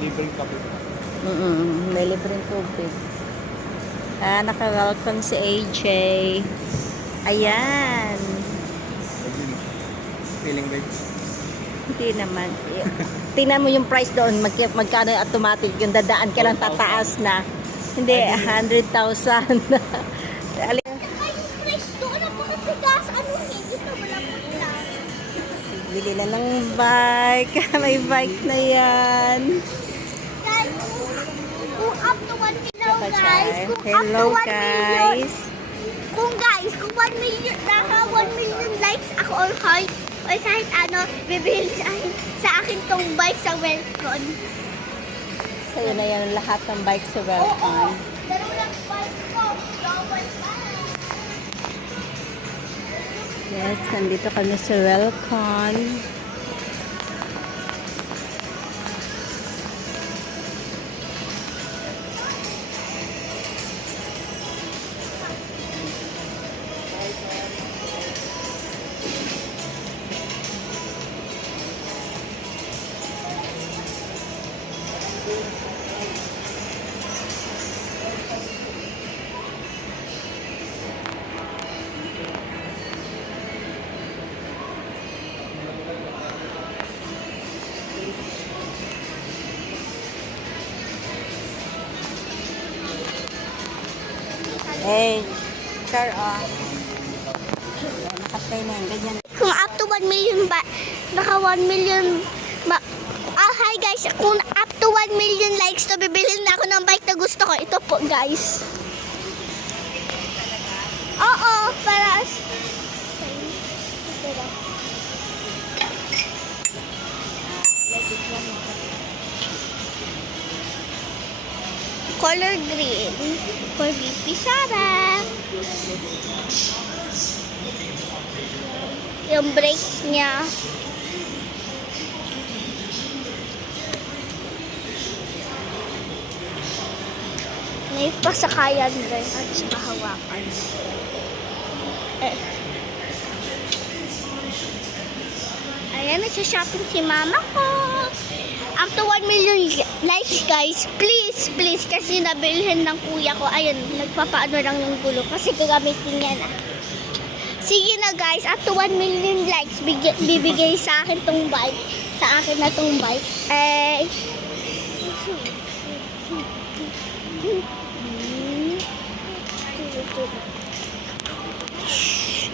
libreng kape. May libreng tubig. Naka-welcome si AJ. Ayan. Feeling vibes. Hindi naman. Tingnan mo yung price doon. Magkano yung automatic. Yung dadaan ka lang tataas na. Hindi, 100,000. Bili na ng bike. May bike na yan. Kung up to 1 million, guys. Hello, guys. Kung 1 million, naka 1 million likes ako or hearts, or kahit ano, bibili sa akin tong bike sa Welcon. Sa'yo na yan lahat ng bike sa Welcon. Dalawang bike ko. Double bike. Yes, nandito kami sa Welcon. Hey, sir, nakapay na yan, ganyan. Kung up to 1 million ba, naka 1 million ba, hi guys, kung up to 1 million likes to, bibilhin na ako ng bike na gusto ko. Ito po, guys. Oo, para color green for VP Sara. Yung brakes niya. May pasakayan din at saka hawakan. Ayan, nagsha-shopping si mama ko. Up to 1 million likes, guys. Please, please. Kasi nabilhin ng kuya ko. Ayun, nagpapaano lang yung gulo. Kasi gagamitin niya na. Sige na, guys. Up to 1 million likes, bibigay sa akin tong bike. Sa akin na tong bike.